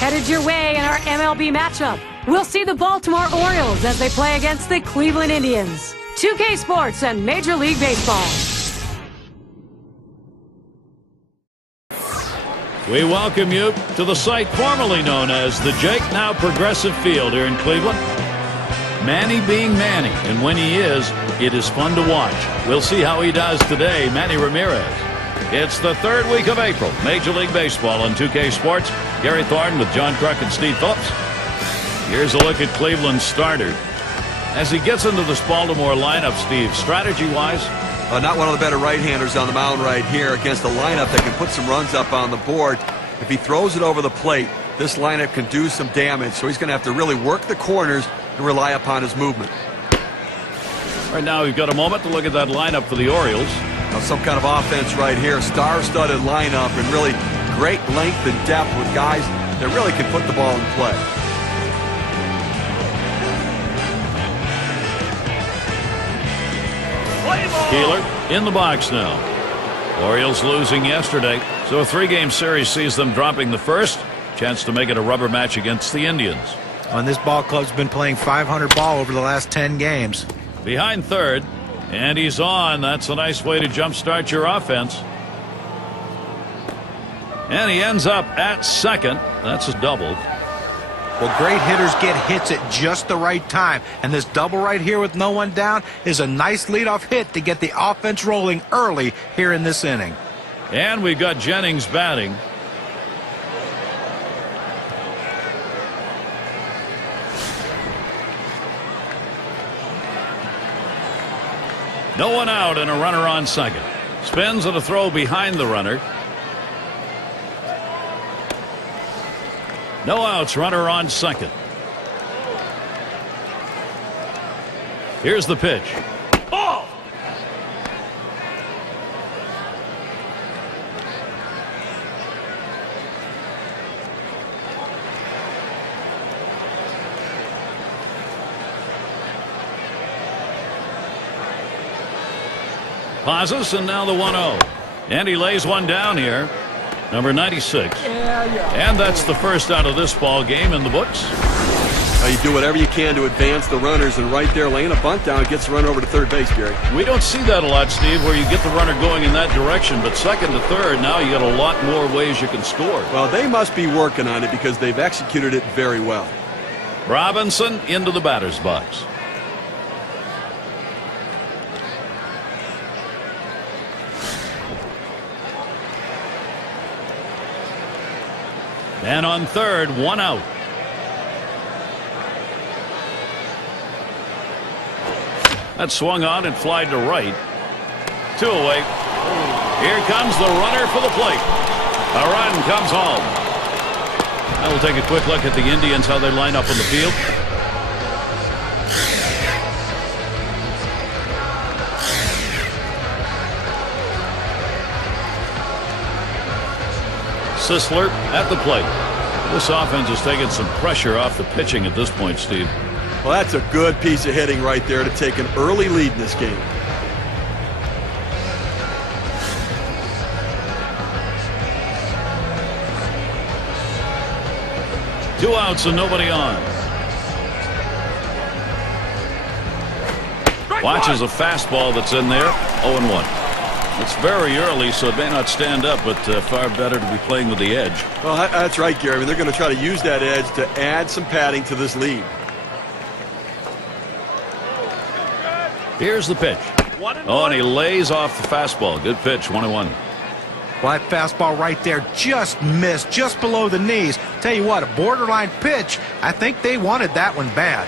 Headed your way in our MLB matchup, we'll see the Baltimore Orioles as they play against the Cleveland Indians. 2K Sports and Major League Baseball. We welcome you to the site formerly known as the Jake Now Progressive Field here in Cleveland. Manny being Manny, and when he is, it is fun to watch. We'll see how he does today, Manny Ramirez. It's the third week of April, Major League Baseball on 2K Sports. Gary Thornton with John Kruk and Steve Phillips. Here's a look at Cleveland's starter. As he gets into this Baltimore lineup, Steve, strategy-wise? Not one of the better right-handers on the mound right here against a lineup that can put some runs up on the board. If he throws it over the plate, this lineup can do some damage, so he's going to have to really work the corners and rely upon his movement. Right now, we've got a moment to look at that lineup for the Orioles. Now, some kind of offense right here, star-studded lineup, and really great length and depth with guys that really can put the ball in play. Keeler in the box now. Orioles losing yesterday, so a three-game series sees them dropping the first. Chance to make it a rubber match against the Indians. And this ball club's been playing 500 ball over the last 10 games. Behind third, and he's on. That's a nice way to jumpstart your offense. And he ends up at second. That's a double. Well, great hitters get hits at just the right time, and this double right here with no one down is a nice leadoff hit to get the offense rolling early here in this inning. And we've got Jennings batting. No one out and a runner on second. Spins and a throw behind the runner. No outs, runner on second. Here's the pitch. Ball! Pauses, and now the 1-0. And he lays one down here. Number 96. And that's the first out of this ball game in the books. You do whatever you can to advance the runners, and right there laying a bunt down gets the run over to third base, Gary. We don't see that a lot, Steve, where you get the runner going in that direction, but second to third, now you got a lot more ways you can score. Well, they must be working on it because they've executed it very well. Robinson into the batter's box. And on third, one out. That swung on and flied to right. Two away. Here comes the runner for the plate. A run comes home. Now we'll take a quick look at the Indians, how they line up on the field. Sisler at the plate. This offense has taken some pressure off the pitching at this point, Steve. Well, that's a good piece of hitting right there to take an early lead in this game. Two outs and nobody on. Watches a fastball that's in there. 0-1. It's very early, so it may not stand up, but far better to be playing with the edge. Well, that's right, Gary. I mean, they're going to try to use that edge to add some padding to this lead. Here's the pitch. Oh, and he lays off the fastball. Good pitch, 1-1. Well, that fastball right there just missed, just below the knees. Tell you what, a borderline pitch. I think they wanted that one bad.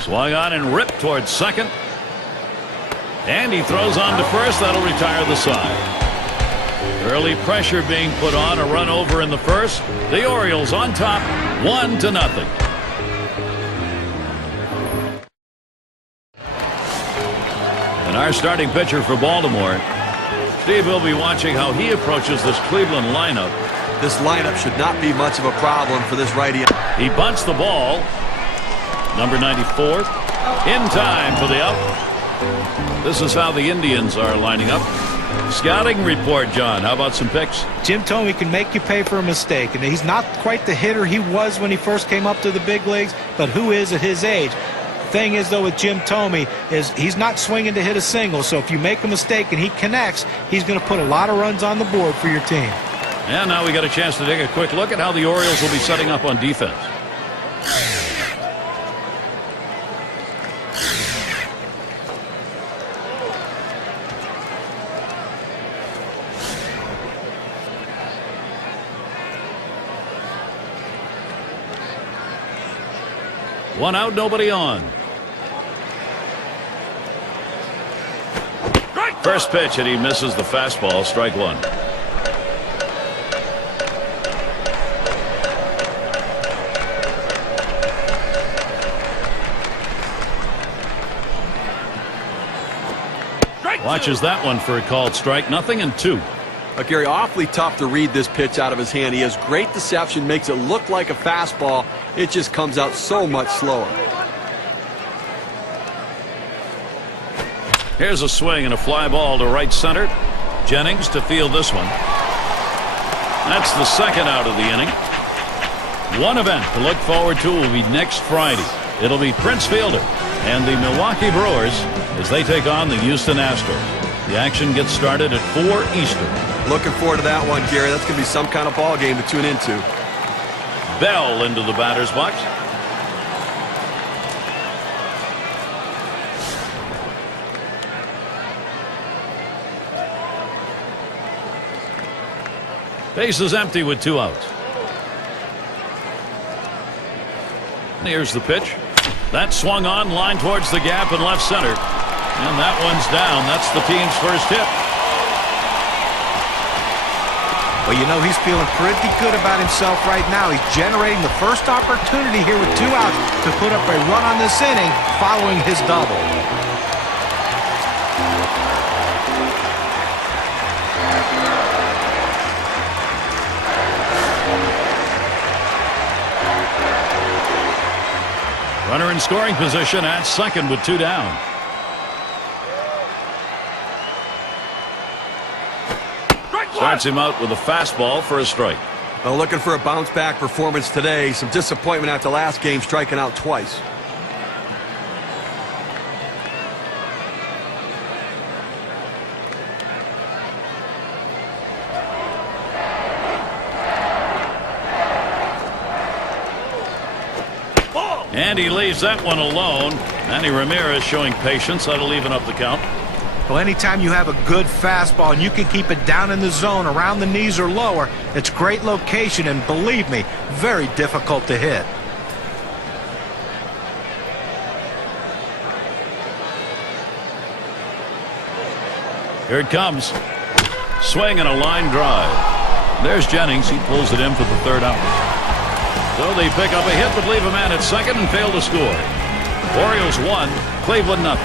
Swung on and ripped towards second. And he throws on to first. That'll retire the side. Early pressure being put on. A run over in the first. The Orioles on top, 1-0. And our starting pitcher for Baltimore, Steve, will be watching how he approaches this Cleveland lineup. This lineup should not be much of a problem for this righty. He bunts the ball. Number 94 in time for the out. This is how the Indians are lining up. Scouting report, John. How about some picks? Jim Thome can make you pay for a mistake, and he's not quite the hitter he was when he first came up to the big leagues, but who is at his age? The thing is, though, with Jim Thome is he's not swinging to hit a single, so if you make a mistake and he connects, he's going to put a lot of runs on the board for your team. And now we got a chance to take a quick look at how the Orioles will be setting up on defense. One out, nobody on. First pitch, and he misses the fastball. Strike one. Watches that one for a called strike. 0-2. Gary, awfully tough to read this pitch out of his hand. He has great deception, makes it look like a fastball. It just comes out so much slower. Here's a swing and a fly ball to right center. Jennings to field this one. That's the second out of the inning. One event to look forward to will be next Friday. It'll be Prince Fielder and the Milwaukee Brewers as they take on the Houston Astros. The action gets started at 4 Eastern. Looking forward to that one, Gary. That's going to be some kind of ball game to tune into. Bell into the batter's box. Base is empty with 2 outs. Here's the pitch. That swung on, line towards the gap in left center. And that one's down. That's the team's first hit. Well, you know, he's feeling pretty good about himself right now. He's generating the first opportunity here with 2 outs to put up a run on this inning following his double. Runner in scoring position at second with 2 down. Starts him out with a fastball for a strike. Well, looking for a bounce-back performance today. Some disappointment after last game, striking out twice. And he leaves that one alone. Manny Ramirez showing patience. That'll even up the count. Well, anytime you have a good fastball and you can keep it down in the zone around the knees or lower, it's great location and, believe me, very difficult to hit. Here it comes. Swing and a line drive. There's Jennings. He pulls it in for the 3rd out. So they pick up a hit but leave a man at second and fail to score. Orioles 1, Cleveland 0.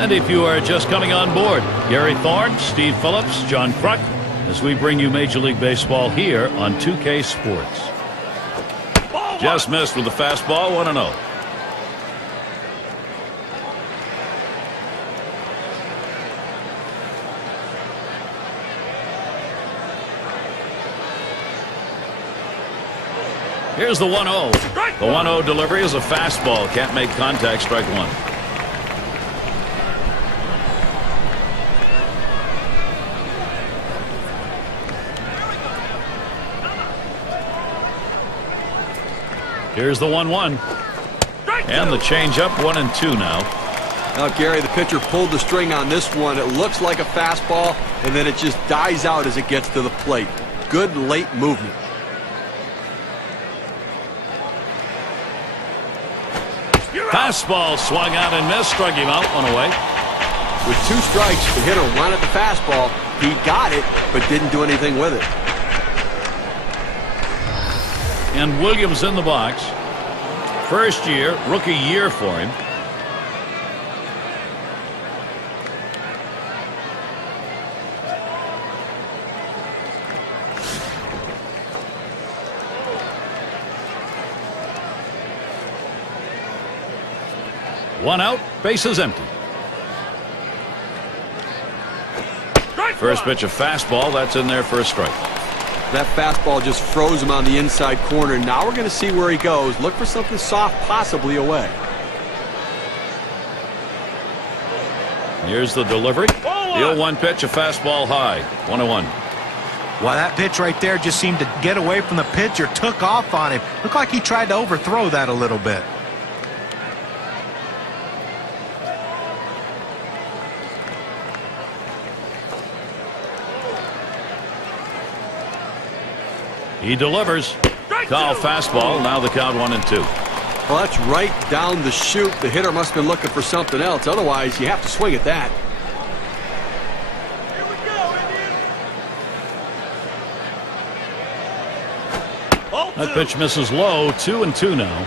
And if you are just coming on board, Gary Thorne, Steve Phillips, John Kruk, as we bring you Major League Baseball here on 2K Sports. Just missed with the fastball, 1-0. Here's the 1-0. The 1-0 delivery is a fastball. Can't make contact. Strike one. Here's the 1-1. And the changeup, 1-2 now. Now, Gary, the pitcher pulled the string on this one. It looks like a fastball, and then it just dies out as it gets to the plate. Good late movement. Fastball swung out and missed. Struck him out, 1 away. With 2 strikes, the hitter wanted the fastball. He got it, but didn't do anything with it. And Williams in the box. First year, rookie year for him. One out, bases empty. First pitch, a fastball. That's in there for a strike. That fastball just froze him on the inside corner. Now we're going to see where he goes. Look for something soft, possibly away. Here's the delivery. The 0-1 pitch, a fastball high. 1-1. Well, that pitch right there just seemed to get away from the pitcher, took off on him. Looked like he tried to overthrow that a little bit. He delivers. Foul fastball. Now the count 1-2. Well, that's right down the chute. The hitter must have been looking for something else. Otherwise, you have to swing at that. Here we go, Indians. That pitch misses low. 2-2 now.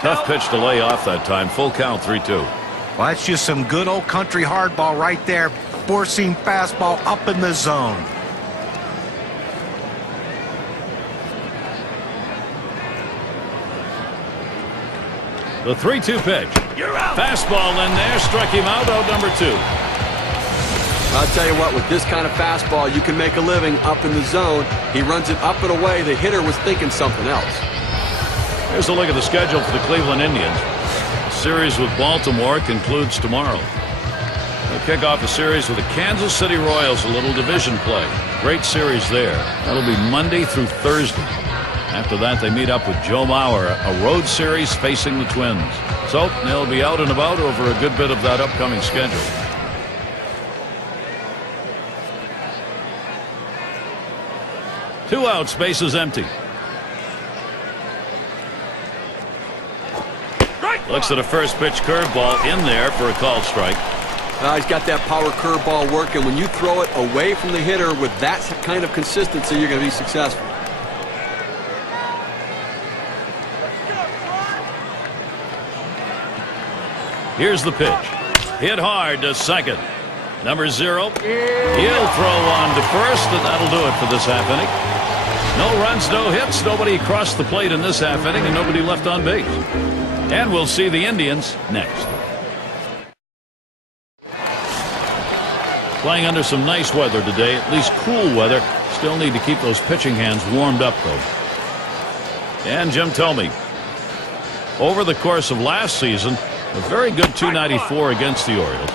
Tough pitch to lay off that time. Full count, 3-2. Well, that's just some good old country hardball right there. Four-seam fastball up in the zone. The 3-2 pitch. Fastball in there. Struck him out. Out number 2. I'll tell you what, with this kind of fastball, you can make a living up in the zone. He runs it up and away. The hitter was thinking something else. Here's a look at the schedule for the Cleveland Indians. The series with Baltimore concludes tomorrow. They'll kick off a series with the Kansas City Royals, a little division play. Great series there. That'll be Monday through Thursday. After that, they meet up with Joe Mauer, a road series facing the Twins. So they'll be out and about over a good bit of that upcoming schedule. Two outs, bases empty. Looks at a first pitch curveball in there for a called strike. He's got that power curveball working. When you throw it away from the hitter with that kind of consistency, you're going to be successful. Here's the pitch. Hit hard to second. Number 0. He'll throw on to first, and that'll do it for this half inning. No runs, no hits, nobody crossed the plate in this half inning, and nobody left on base. And we'll see the Indians next. Playing under some nice weather today, at least cool weather. Still need to keep those pitching hands warmed up, though. And Jim Thome, over the course of last season, a very good .294 against the Orioles.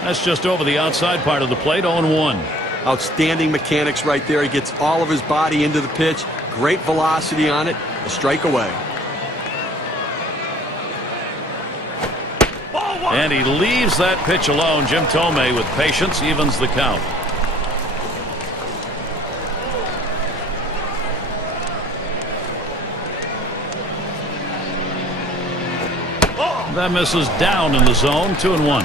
That's just over the outside part of the plate, 0-1. Outstanding mechanics right there. He gets all of his body into the pitch. Great velocity on it. A strike away. And he leaves that pitch alone. Jim Thome, with patience, evens the count. That misses down in the zone. 2-1.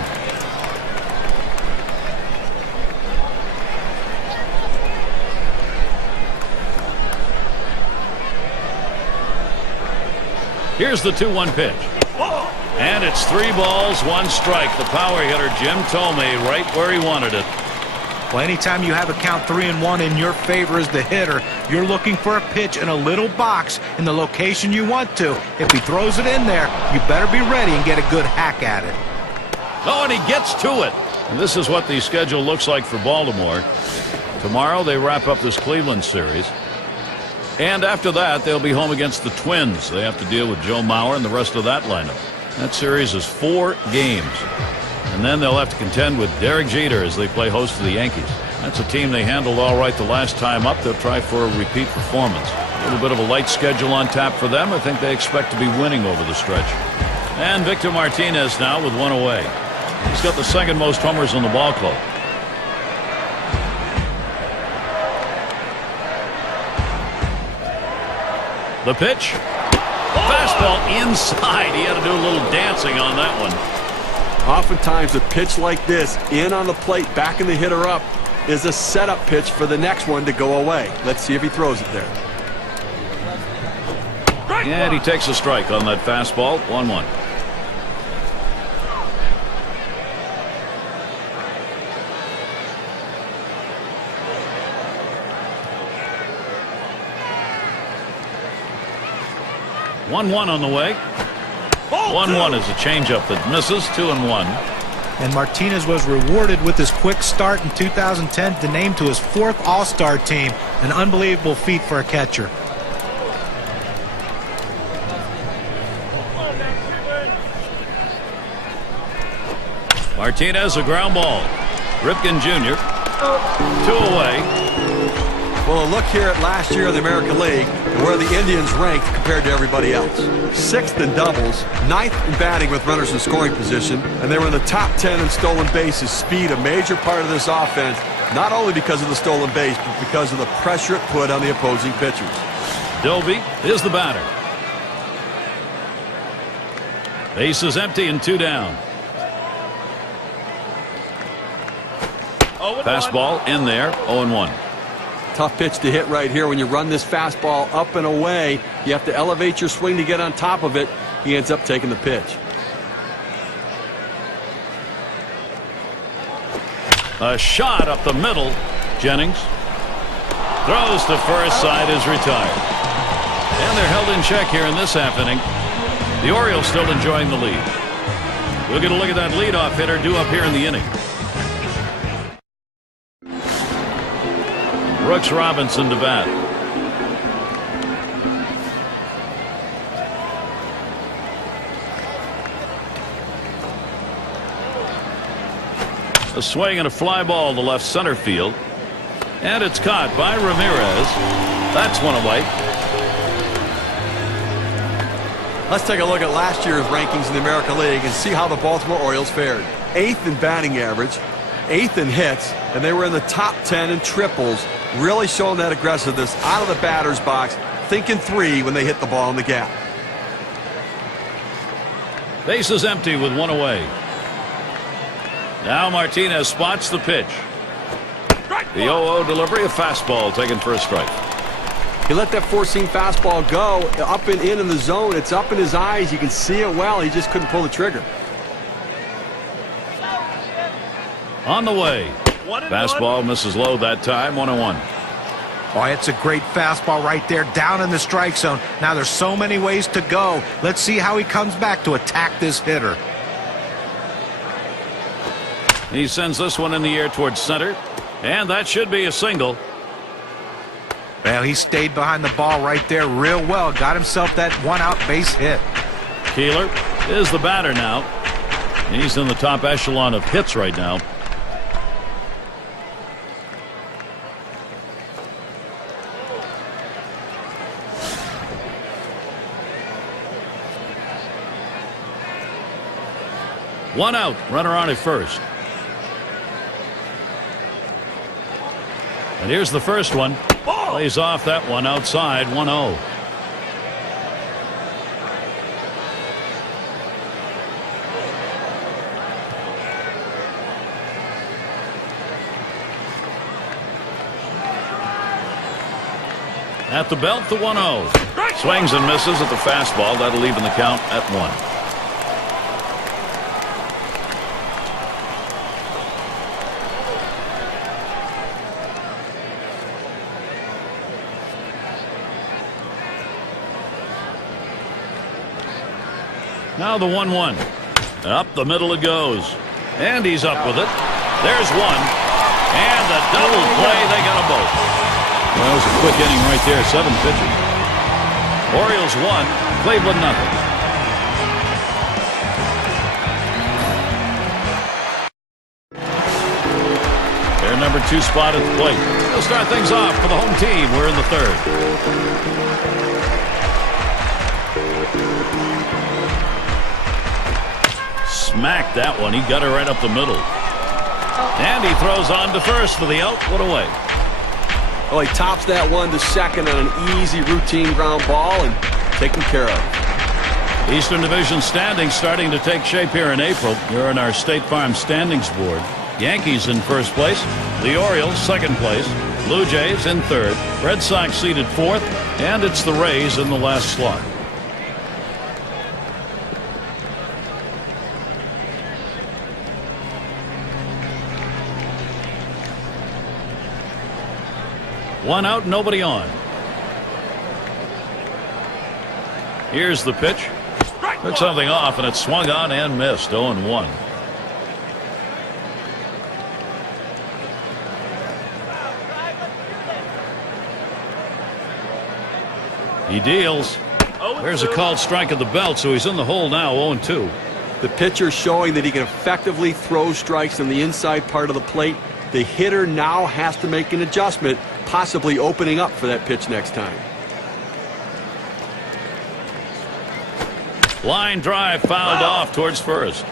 Here's the 2-1 pitch. And it's 3 balls, 1 strike. The power hitter, Jim Thome, right where he wanted it. Well, anytime you have a count 3-1 in your favor as the hitter, you're looking for a pitch in a little box in the location you want to. If he throws it in there, you better be ready and get a good hack at it. Oh, and he gets to it. And this is what the schedule looks like for Baltimore. Tomorrow they wrap up this Cleveland series. And after that, they'll be home against the Twins. They have to deal with Joe Mauer and the rest of that lineup. That series is 4 games. And then they'll have to contend with Derek Jeter as they play host to the Yankees. That's a team they handled all right the last time up. They'll try for a repeat performance. A little bit of a light schedule on tap for them. I think they expect to be winning over the stretch. And Victor Martinez now with 1 away. He's got the second most homers on the ball club. The pitch. Fastball inside. He had to do a little dancing on that one. Oftentimes a pitch like this, in on the plate, backing the hitter up, is a setup pitch for the next one to go away. Let's see if he throws it there. And he takes a strike on that fastball. 1-1. 1-1 on the way. 1-1 is a changeup that misses. 2-1. And Martinez was rewarded with his quick start in 2010 to name to his 4th All-Star team. An unbelievable feat for a catcher. Martinez, a ground ball. Ripken Jr. 2 away. Well, a look here at last year in the American League and where the Indians ranked compared to everybody else. 6th in doubles, 9th in batting with runners in scoring position, and they were in the top 10 in stolen bases. Speed, a major part of this offense, not only because of the stolen base, but because of the pressure it put on the opposing pitchers. Doby is the batter. Base is empty and 2 down. Fastball in there. 0-1. Tough pitch to hit right here. When you run this fastball up and away, you have to elevate your swing to get on top of it. He ends up taking the pitch. A shot up the middle. Jennings throws to first. Side is retired. And they're held in check here in this half inning. The Orioles still enjoying the lead. We'll get a look at that leadoff hitter due up here in the inning. Brooks Robinson to bat. A swing and a fly ball to left center field. And it's caught by Ramirez. That's one away. Let's take a look at last year's rankings in the American League and see how the Baltimore Orioles fared. 8th in batting average, 8th in hits, and they were in the top 10 in triples, really showing that aggressiveness out of the batter's box, thinking 3 when they hit the ball in the gap. Base is empty with 1 away. Now Martinez spots the pitch. The 0-0 delivery, a fastball taken for a strike. He let that four-seam fastball go up and in the zone. It's up in his eyes. You can see it well. He just couldn't pull the trigger. On the way. Fastball misses low that time. 1-1. Oh, it's a great fastball right there down in the strike zone. Now there's so many ways to go. Let's see how he comes back to attack this hitter. He sends this one in the air towards center. And that should be a single. Well, he stayed behind the ball right there real well. Got himself that 1-out base hit. Keeler is the batter now. He's in the top echelon of hits right now. One out, runner on at first. And here's the first one. Plays off that one outside. 1-0. At the belt, the 1-0. Swings and misses at the fastball. That'll even the count at 1. Now the 1-1. Up the middle it goes. And he's up with it. There's one. And the double play. They got them both. Well, that was a quick inning right there. 7 pitches. Orioles 1, Cleveland nothing. Their number 2 spot at the plate. They'll start things off for the home team. We're in the 3rd. Smacked that one. He got her right up the middle. And he throws on to first for the out. What a way. Well, he tops that one to second on an easy routine ground ball and taken care of. Eastern Division standings starting to take shape here in April. Here in our State Farm standings board. Yankees in first place. The Orioles second place. Blue Jays in 3rd. Red Sox seated 4th. And it's the Rays in the last slot. One out, nobody on. Here's the pitch. Took something off, and it swung on and missed. 0-1. He deals. There's a called strike at the belt, so he's in the hole now. 0-2. The pitcher showing that he can effectively throw strikes on the inside part of the plate. The hitter now has to make an adjustment, possibly opening up for that pitch next time. Line drive fouled off towards first.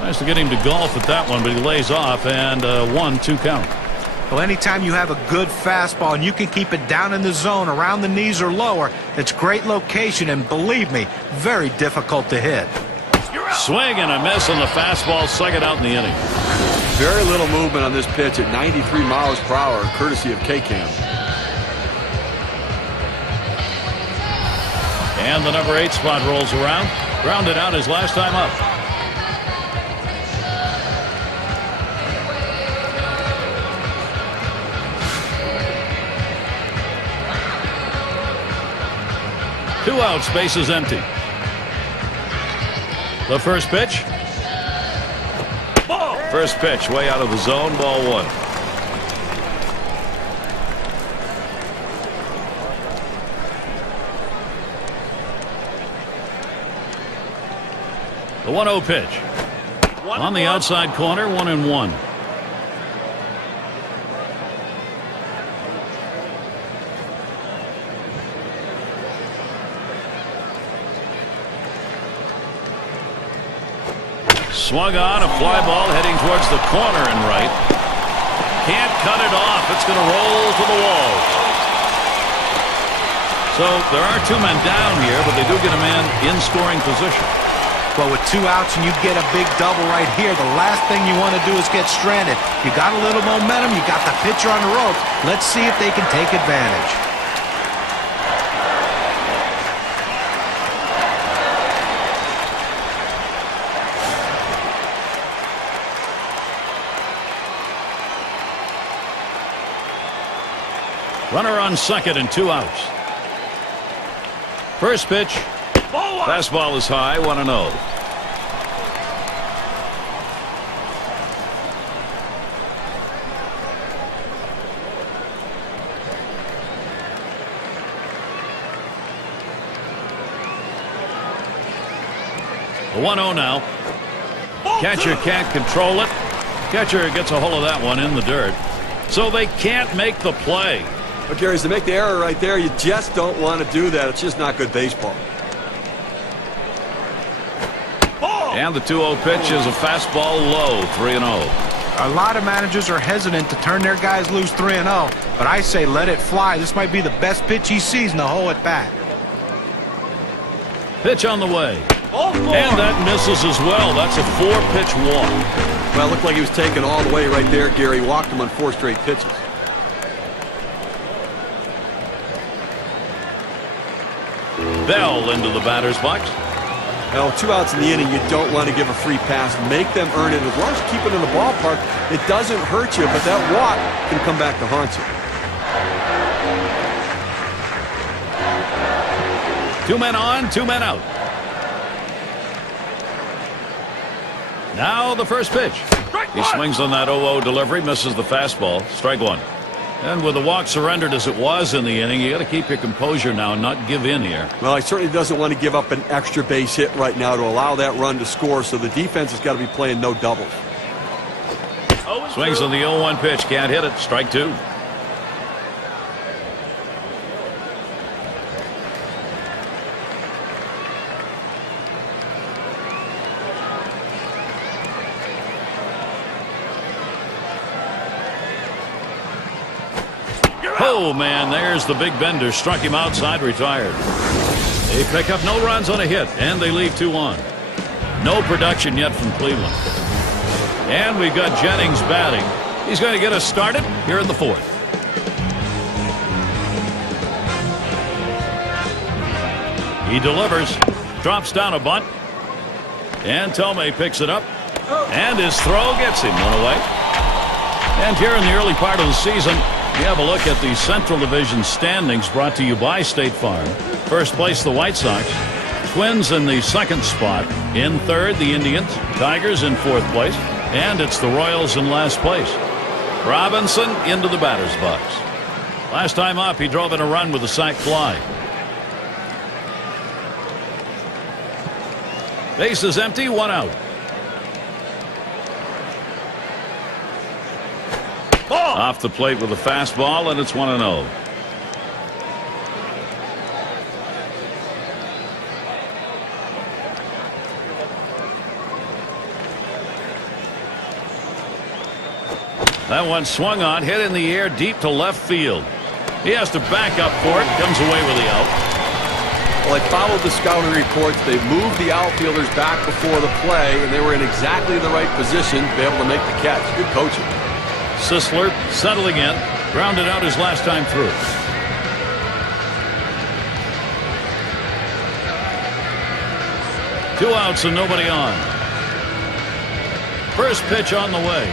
Nice to get him to golf at that one, but he lays off, and 1-2 count. Well, anytime you have a good fastball and you can keep it down in the zone around the knees or lower, it's great location, and believe me, very difficult to hit. Swing and a miss on the fastball, second out in the inning. Very little movement on this pitch at 93 miles per hour, courtesy of K-Cam. And the number 8 spot rolls around. Grounded out his last time up. Two outs, bases empty. The first pitch. First pitch way out of the zone, ball 1. The 1-0 pitch. On the outside corner, 1-1. Swung on, a fly ball heading towards the corner and right. Can't cut it off. It's going to roll to the wall. So there are 2 men down here, but they do get a man in scoring position. Well, with 2 outs and you get a big double right here, the last thing you want to do is get stranded. You got a little momentum. You got the pitcher on the ropes. Let's see if they can take advantage. Runner on second and 2 outs. First pitch. Fastball is high, 1-0. The 1-0 now. Catcher can't control it. Catcher gets a hold of that one in the dirt. So they can't make the play. But Gary, to make the error right there, you just don't want to do that. It's just not good baseball. And the 2-0 pitch is a fastball low, 3-0. A lot of managers are hesitant to turn their guys loose 3-0, but I say let it fly. This might be the best pitch he sees in the whole at bat. Pitch on the way. And that misses as well. That's a 4-pitch walk. Well, it looked like he was taken all the way right there, Gary. Walked him on 4 straight pitches. Bell into the batter's box. Now, 2 outs in the inning, you don't want to give a free pass. Make them earn it. As long as you keep it in the ballpark, it doesn't hurt you, but that walk can come back to haunt you. 2 men on, 2 men out. Now the first pitch. He swings on that 0-0 delivery, misses the fastball. Strike 1. And with the walk surrendered as it was in the inning, you got to keep your composure now and not give in here. Well, he certainly doesn't want to give up an extra base hit right now to allow that run to score, so the defense has got to be playing no doubles. Swings on the 0-1 pitch, can't hit it. Strike 2. Oh, man, there's the big bender. Struck him outside, retired. They pick up no runs on a hit, and they leave 2 on. No production yet from Cleveland. And we've got Jennings batting. He's going to get us started here in the 4th. He delivers, drops down a bunt, and Tomei picks it up. And his throw gets him one away. And here in the early part of the season, we have a look at the Central Division standings brought to you by State Farm. First place, the White Sox. Twins in the second spot. In third, the Indians. Tigers in fourth place. And it's the Royals in last place. Robinson into the batter's box. Last time up, he drove in a run with a sac fly. Base is empty, one out. Off the plate with a fastball, and it's 1-0. That one swung on, hit in the air deep to left field. He has to back up for it, comes away with the out. Well, I followed the scouting reports. They moved the outfielders back before the play, and they were in exactly the right position to be able to make the catch. Good coaching. Sisler settling in, grounded out his last time through. Two outs and nobody on. First pitch on the way.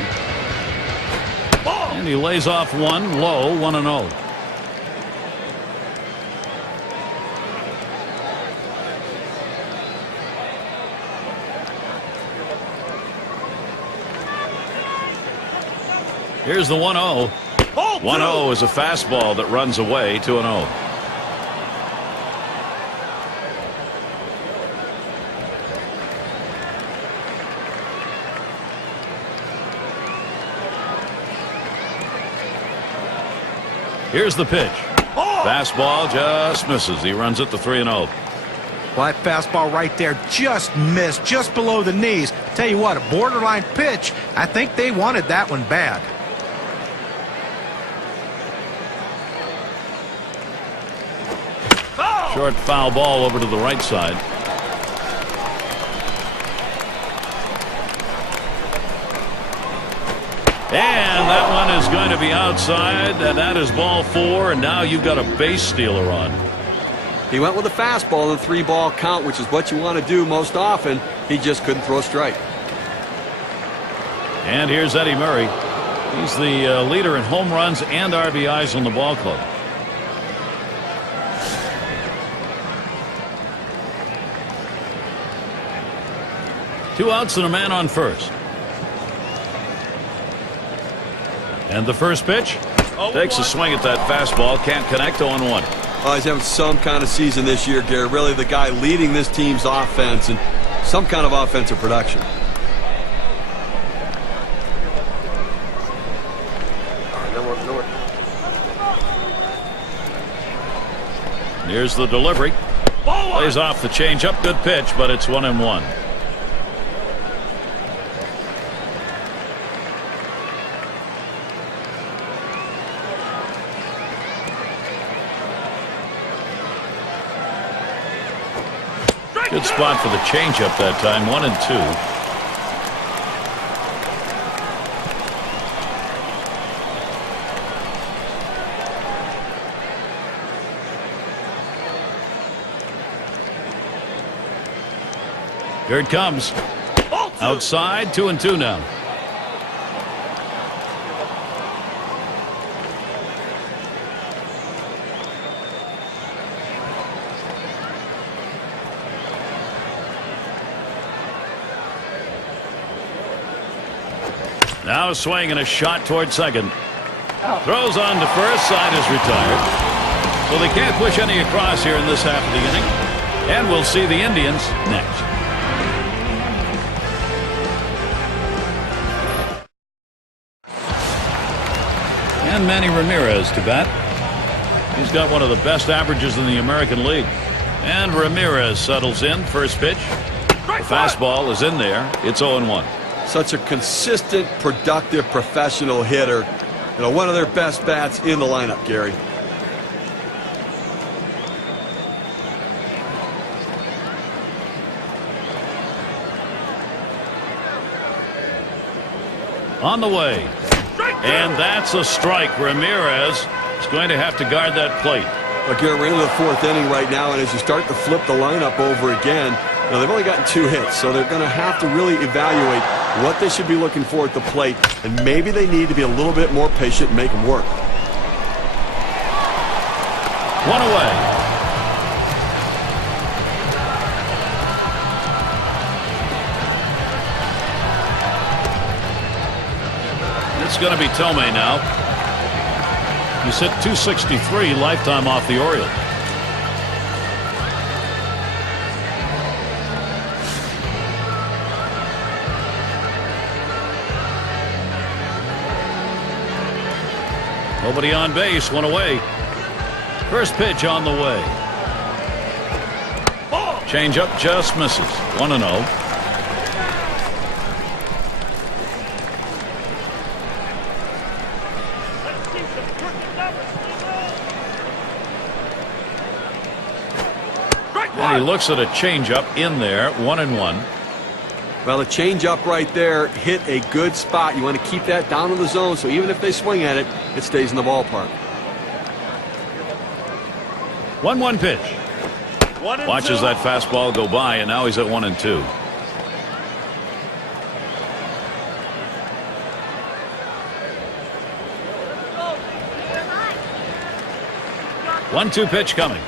And he lays off one low, 1-0. Here's the 1-0. 1-0 is a fastball that runs away, 2-0. Here's the pitch. Fastball just misses. He runs it to 3-0. Well, that fastball right there just missed, just below the knees. Tell you what, a borderline pitch. I think they wanted that one bad. Short foul ball over to the right side. And that one is going to be outside, and that is ball 4, and now you've got a base stealer on. He went with a fastball in the 3-ball count, which is what you want to do most often. He just couldn't throw a strike. And here's Eddie Murray. He's the leader in home runs and RBIs on the ball club. Two outs and a man on first. And the first pitch takes a swing at that fastball. Can't connect. 0-1. He's having some kind of season this year, Gary. Really the guy leading this team's offense and some kind of offensive production. Here's the delivery. Lays off the changeup. Good pitch, but it's 1-1. Good spot for the changeup that time. 1-2. Here it comes. Outside, 2-2 now. Now a swing and a shot toward second. Throws on to first. Side is retired. So they can't push any across here in this half of the inning. And we'll see the Indians next. And Manny Ramirez to bat. He's got one of the best averages in the American League. And Ramirez settles in. First pitch. The fastball is in there. It's 0-1. Such a consistent, productive, professional hitter. You know, one of their best bats in the lineup, Gary. On the way. And that's a strike. Ramirez is going to have to guard that plate. Well, Gary, we're into the 4th inning right now, and as you start to flip the lineup over again, you know, they've only gotten 2 hits, so they're going to have to really evaluate what they should be looking for at the plate, and maybe they need to be a little bit more patient and make them work. One away. It's going to be Tomei now. He's hit .263 lifetime off the Orioles. Nobody on base, one away. First pitch on the way. Change up just misses. 1-0. And he looks at a changeup in there. 1-1. Well, the changeup right there hit a good spot. You want to keep that down in the zone, so even if they swing at it, it stays in the ballpark. 1-1 pitch. Watches that fastball go by, and now he's at 1-2. One-two pitch coming.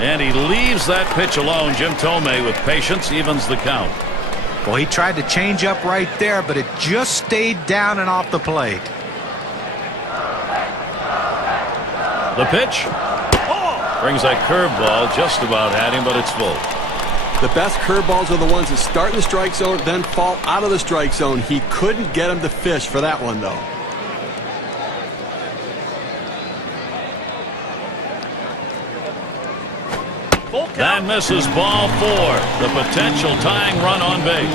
And he leaves that pitch alone. Jim Tomei with patience evens the count. Well, he tried to change up right there, but it just stayed down and off the plate. The pitch. Brings that curveball, just about had him, but it's full. The best curveballs are the ones that start in the strike zone, then fall out of the strike zone. He couldn't get him to fish for that one, though. That misses, ball 4. The potential tying run on base.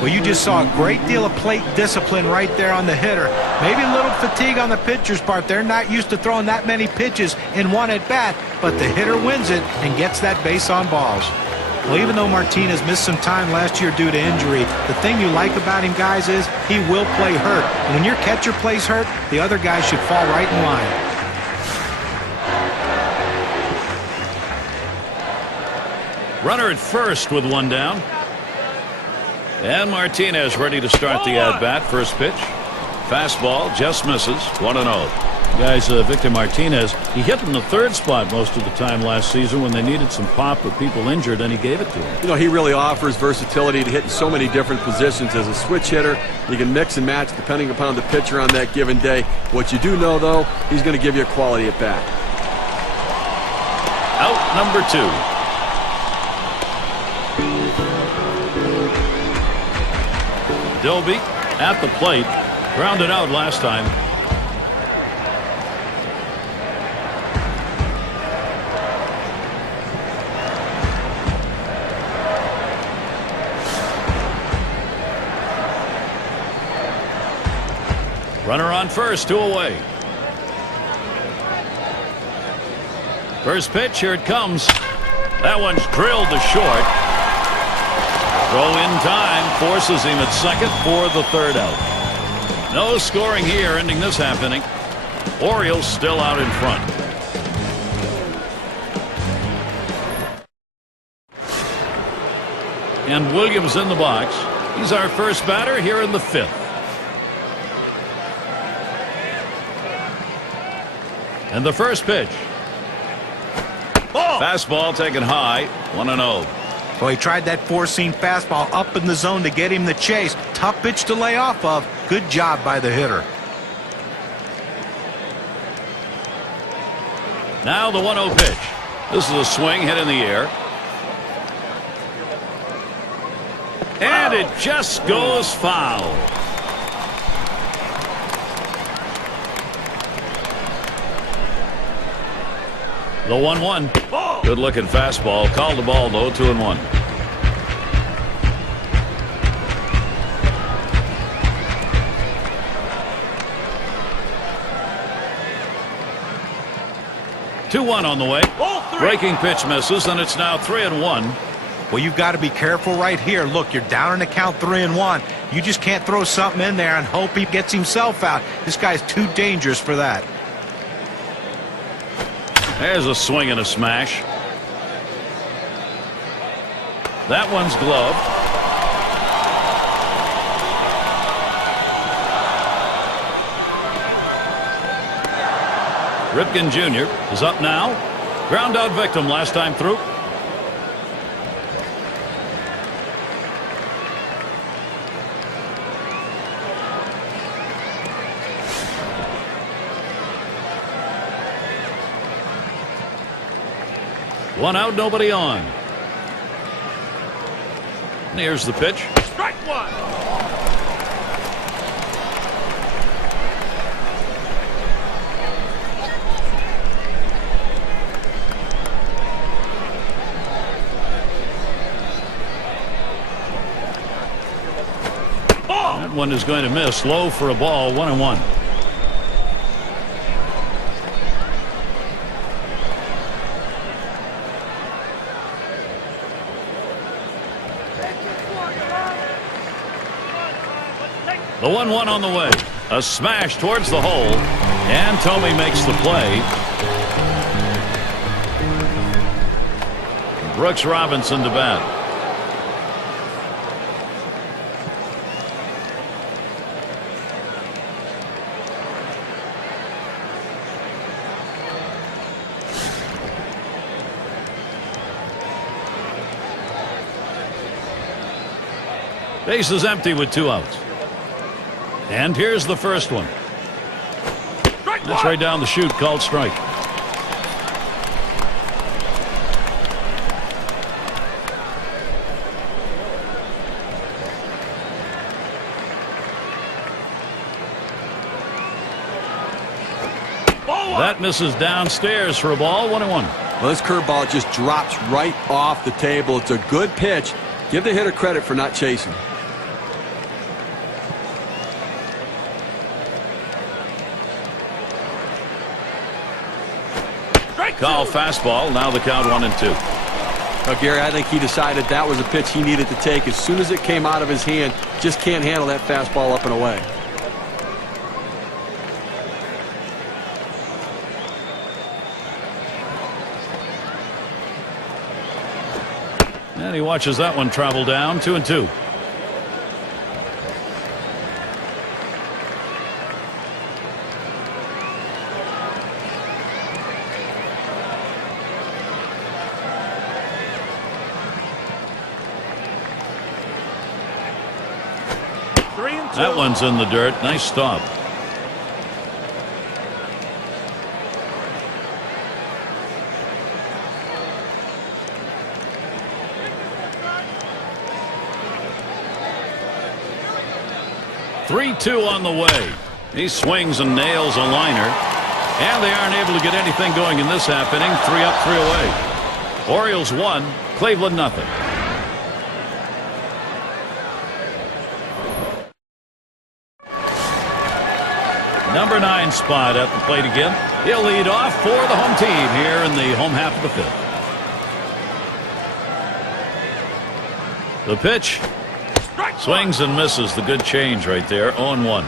Well, you just saw a great deal of plate discipline right there on the hitter. Maybe a little fatigue on the pitcher's part. They're not used to throwing that many pitches in one at bat, but the hitter wins it and gets that base on balls. Well, even though Martinez missed some time last year due to injury, the thing you like about him, guys, is he will play hurt. And when your catcher plays hurt, the other guys should fall right in line. Runner at first with one down. And Martinez ready to start the at-bat. First pitch. Fastball just misses. 1-0. Guys, Victor Martinez, he hit in the third spot most of the time last season when they needed some pop with people injured, and he gave it to him. You know, he really offers versatility to hit in so many different positions as a switch hitter. You can mix and match depending upon the pitcher on that given day. What you do know, though, he's going to give you a quality at bat. Out number 2. Doby at the plate, grounded out last time. Runner on first, 2 away. First pitch, here it comes. That one's drilled to short. Throw in time forces him at second for the third out. No scoring here, ending this half inning. Orioles still out in front. And Williams in the box. He's our first batter here in the 5th. And the first pitch. Fastball taken high. 1-0. Well, he tried that four-seam fastball up in the zone to get him the chase. Tough pitch to lay off of. Good job by the hitter. Now the 1-0 pitch. This is a swing hit in the air. And it just goes foul. The 1-1. Good looking fastball. Called the ball though. 2-1. Two-1 on the way. Breaking pitch misses, and it's now 3-1. Well, you've got to be careful right here. Look, you're down in the count 3-1. You just can't throw something in there and hope he gets himself out. This guy's too dangerous for that. There's a swing and a smash. That one's gloved. Ripken Jr. is up now. Ground out victim last time through. One out, nobody on. And here's the pitch. Strike one. That one is going to miss. Low for a ball. 1-1. The 1-1 on the way. A smash towards the hole. And Tomey makes the play. Brooks Robinson to bat. Base is empty with 2 outs. And here's the first one. That's right down the chute, called strike. That misses downstairs for a ball. 1-1. Well, this curveball just drops right off the table. It's a good pitch. Give the hitter credit for not chasing. Call fastball. Now the count 1-2. Well, Gary, I think he decided that was a pitch he needed to take as soon as it came out of his hand. Just can't handle that fastball up and away. And he watches that one travel down. 2-2. That one's in the dirt. Nice stop. Three-two on the way. He swings and nails a liner. And they aren't able to get anything going in this half inning. 3 up, 3 away. Orioles 1, Cleveland nothing. Number 9 spot at the plate again. He'll lead off for the home team here in the home half of the 5th. The pitch. Swings and misses. The good change right there. 0-1.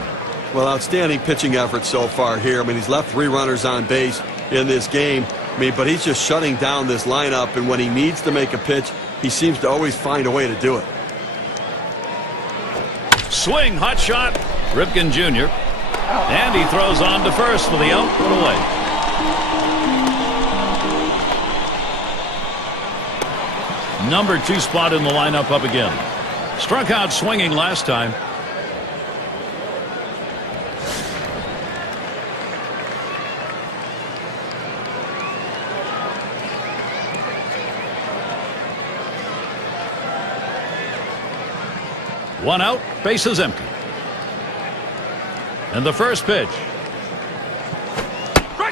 Well, outstanding pitching effort so far here. I mean, he's left 3 runners on base in this game. I mean, but he's just shutting down this lineup, and when he needs to make a pitch, he seems to always find a way to do it. Swing, hot shot. Ripken Jr. And he throws on to first for the out. Put away. Number 2 spot in the lineup up again. Struck out swinging last time. One out, bases empty. And the first pitch.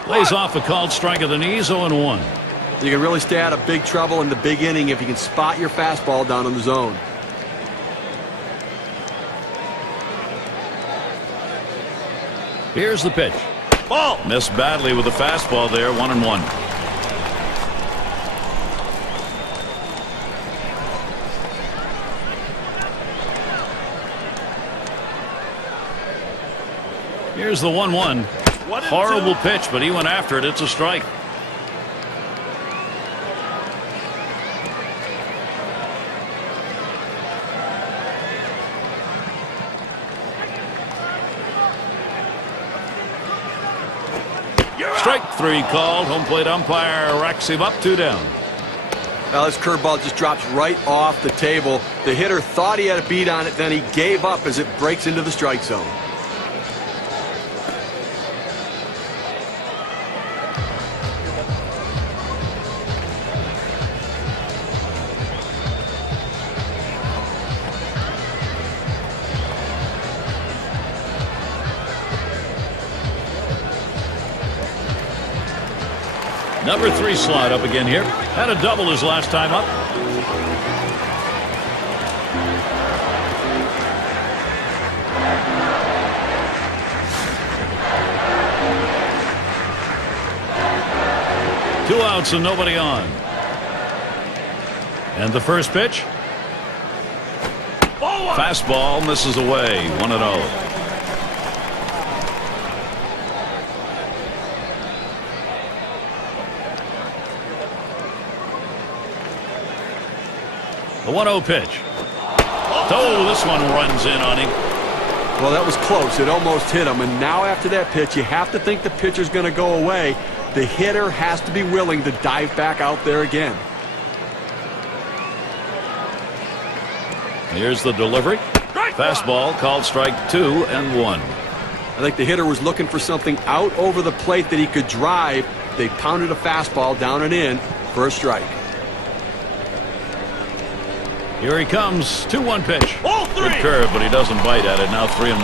Lays off a called strike of the knees. 0-1. You can really stay out of big trouble in the big inning if you can spot your fastball down in the zone. Here's the pitch. Ball. Missed badly with the fastball there. 1-1. Here's the 1-1. Horrible pitch, but he went after it. It's a strike. Strike strike 3 called. Home plate umpire racks him up 2 down. Now this curveball just drops right off the table. The hitter thought he had a beat on it, then he gave up as it breaks into the strike zone. Number 3 slot up again here. Had a double his last time up. Two outs and nobody on. And the first pitch. Fastball misses away. 1-0. The 1-0 pitch. Oh, this one runs in on him. Well, that was close. It almost hit him. And now after that pitch, you have to think the pitcher's going to go away. The hitter has to be willing to dive back out there again. Here's the delivery. Fastball called strike 2 and 1. I think the hitter was looking for something out over the plate that he could drive. They pounded a fastball down and in for a strike. Here he comes. 2-1 pitch. Good curve, but he doesn't bite at it. Now 3-1.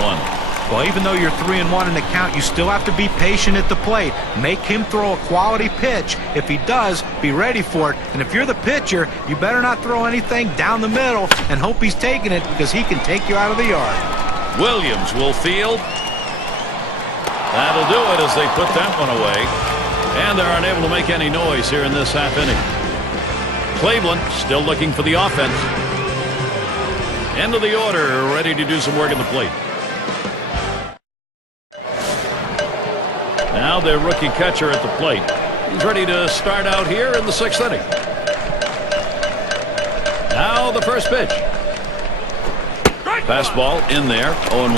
Well, even though you're 3-1 in the count, you still have to be patient at the plate. Make him throw a quality pitch. If he does, be ready for it. And if you're the pitcher, you better not throw anything down the middle and hope he's taking it, because he can take you out of the yard. Williams will field. That'll do it as they put that one away. And they're unable to make any noise here in this half inning. Cleveland still looking for the offense. End of the order, ready to do some work at the plate. Now their rookie catcher at the plate. He's ready to start out here in the 6th inning. Now the first pitch. Fastball in there, 0-1.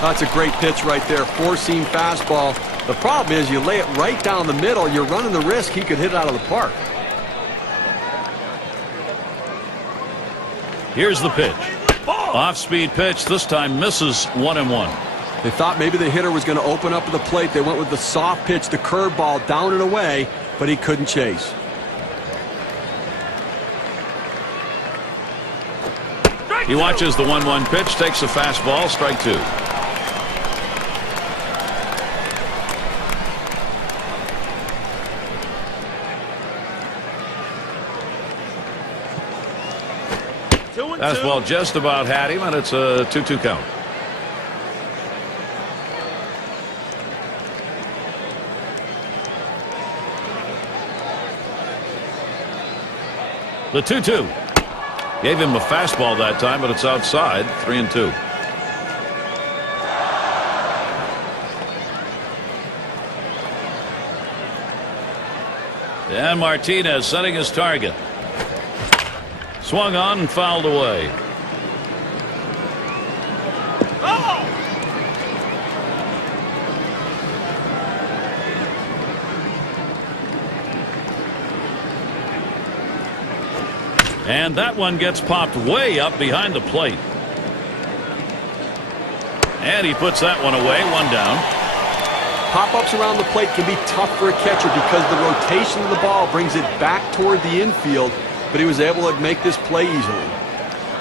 That's a great pitch right there. Four-seam fastball. The problem is you lay it right down the middle, you're running the risk he could hit it out of the park. Here's the pitch. Off-speed pitch, this time misses 1-1. They thought maybe the hitter was going to open up at the plate. They went with the soft pitch, the curveball, down and away, but he couldn't chase. He watches the 1-1 pitch, takes a fastball, strike 2. Fastball just about had him, and it's a 2-2 count. The 2-2. Gave him a fastball that time, but it's outside. 3-2. And Martinez setting his target. Swung on and fouled away. And that one gets popped way up behind the plate. And he puts that one away, 1 down. Pop-ups around the plate can be tough for a catcher because the rotation of the ball brings it back toward the infield, but he was able to make this play easily.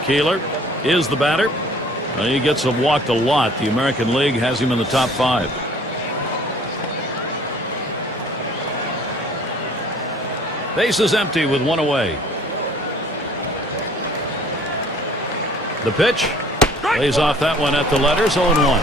Keeler is the batter. He gets walked a lot. The American League has him in the top 5. Base is empty with 1 away. The pitch lays off that one at the letters. 0-1.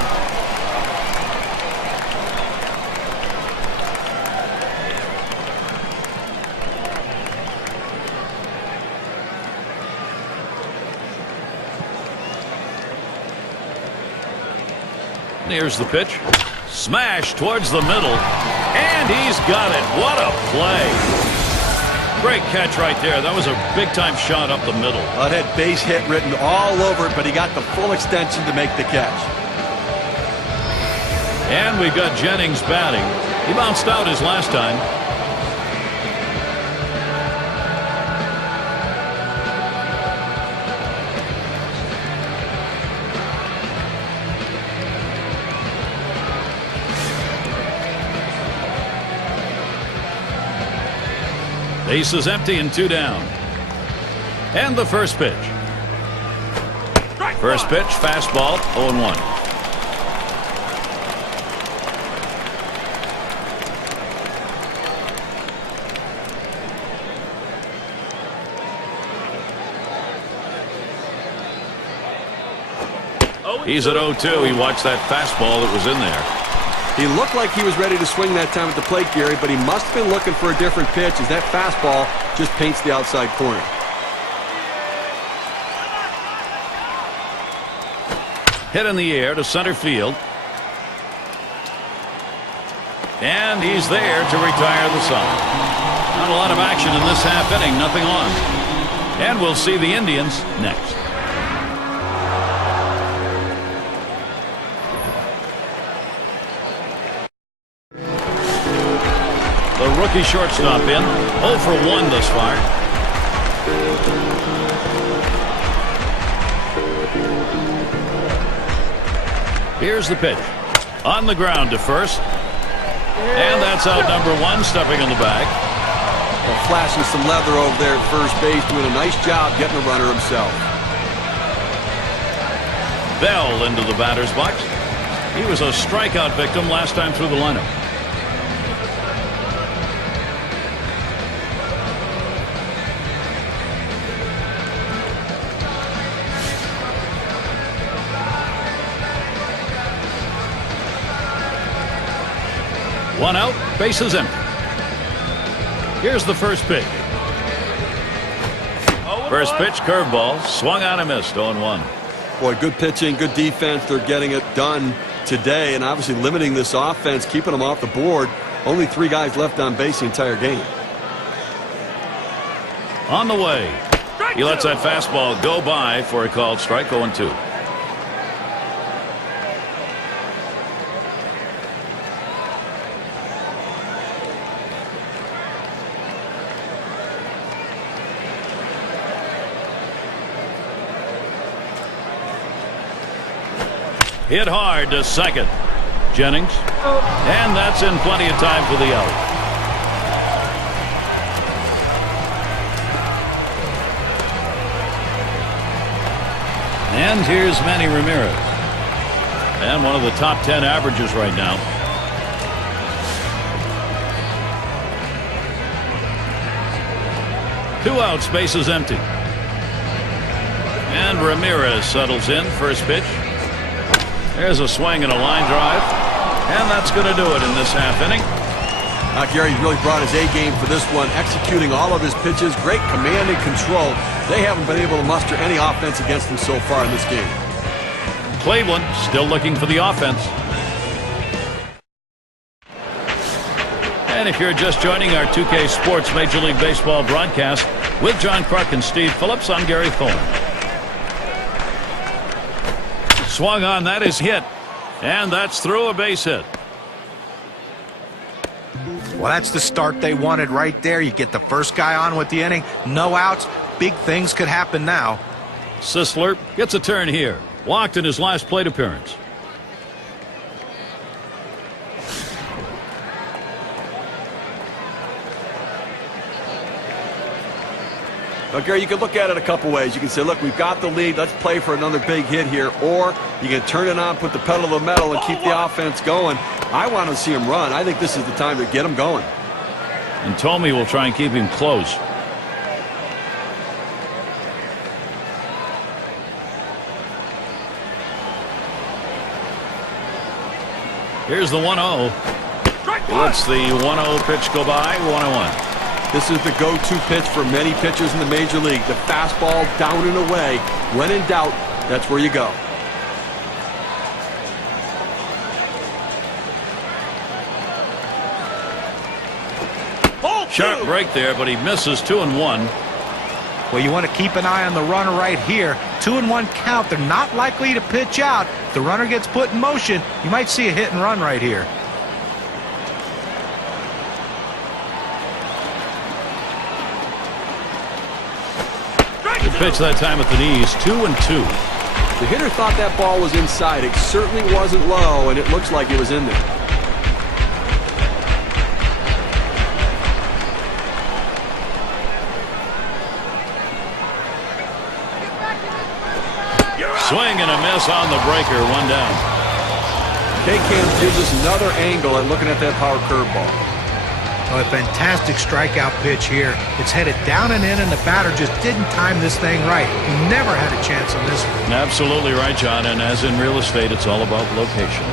Here's the pitch. Smash towards the middle. And he's got it. What a play. Great catch right there. That was a big-time shot up the middle. It had base hit written all over it, but he got the full extension to make the catch. And we've got Jennings batting. He bounced out his last time. Base is empty and 2 down. And the first pitch. First pitch, fastball, 0-1. He's at 0-2. He watched that fastball that was in there. He looked like he was ready to swing that time at the plate, Gary, but he must have been looking for a different pitch as that fastball just paints the outside corner. Hit in the air to center field. And he's there to retire the side. Not a lot of action in this half inning. Nothing on. And we'll see the Indians next. The rookie shortstop in. 0 for 1 thus far. Here's the pitch. On the ground to first. And that's out number 1, stepping on the bag. Well, flashing some leather over there at first base, doing a nice job getting the runner himself. Bell into the batter's box. He was a strikeout victim last time through the lineup. One out, bases empty. Here's the first pitch. First pitch, curveball, swung on and missed, 0-1. Boy, good pitching, good defense. They're getting it done today, and obviously limiting this offense, keeping them off the board. Only 3 guys left on base the entire game. On the way. He lets that fastball go by for a called strike, 0-2. Hit hard to second. Jennings. And that's in plenty of time for the out. And here's Manny Ramirez. And one of the top 10 averages right now. Two outs, bases empty. And Ramirez settles in. First pitch. There's a swing and a line drive. And that's going to do it in this half inning. Gary's really brought his A game for this one, executing all of his pitches. Great command and control. They haven't been able to muster any offense against him so far in this game. Cleveland still looking for the offense. And if you're just joining our 2K Sports Major League Baseball broadcast with John Kruk and Steve Phillips, I'm Gary Thorne. Swung on, that is hit. And that's through, a base hit. Well, that's the start they wanted right there. You get the first guy on with the inning, no outs. Big things could happen now. Sisler gets a turn here. Walked in his last plate appearance. Now, Gary, you can look at it a couple ways. You can say, look, we've got the lead. Let's play for another big hit here. Or you can turn it on, put the pedal to the metal, and keep the offense going. I want to see him run. I think this is the time to get him going. And Tomey will try and keep him close. Here's the 1-0. Let's the 1-0 pitch go by. 1-1. This is the go-to pitch for many pitchers in the major league. The fastball down and away. When in doubt, that's where you go. Sharp break there, but he misses. 2-1. Well, you want to keep an eye on the runner right here. 2-1 count. They're not likely to pitch out. If the runner gets put in motion, you might see a hit and run right here. Good pitch that time at the knees, 2-2. The hitter thought that ball was inside. It certainly wasn't low, and it looks like it was in there. Swing and a miss on the breaker, 1 down. K-Cam gives us another angle at looking at that power curveball. Oh, a fantastic strikeout pitch here. It's headed down and in, and the batter just didn't time this thing right. He never had a chance on this one. Absolutely right, John, and as in real estate, it's all about location.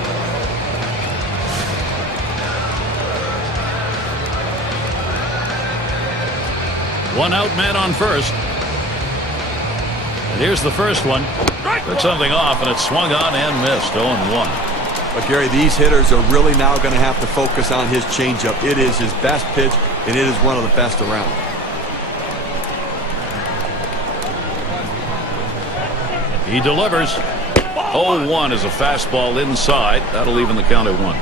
One out, man on first. And here's the first one. Took something off, and it swung on and missed. 0-1. But Gary, these hitters are really now going to have to focus on his changeup. It is his best pitch, and it is one of the best around. He delivers. 0-1 is a fastball inside. That'll even the count at 1.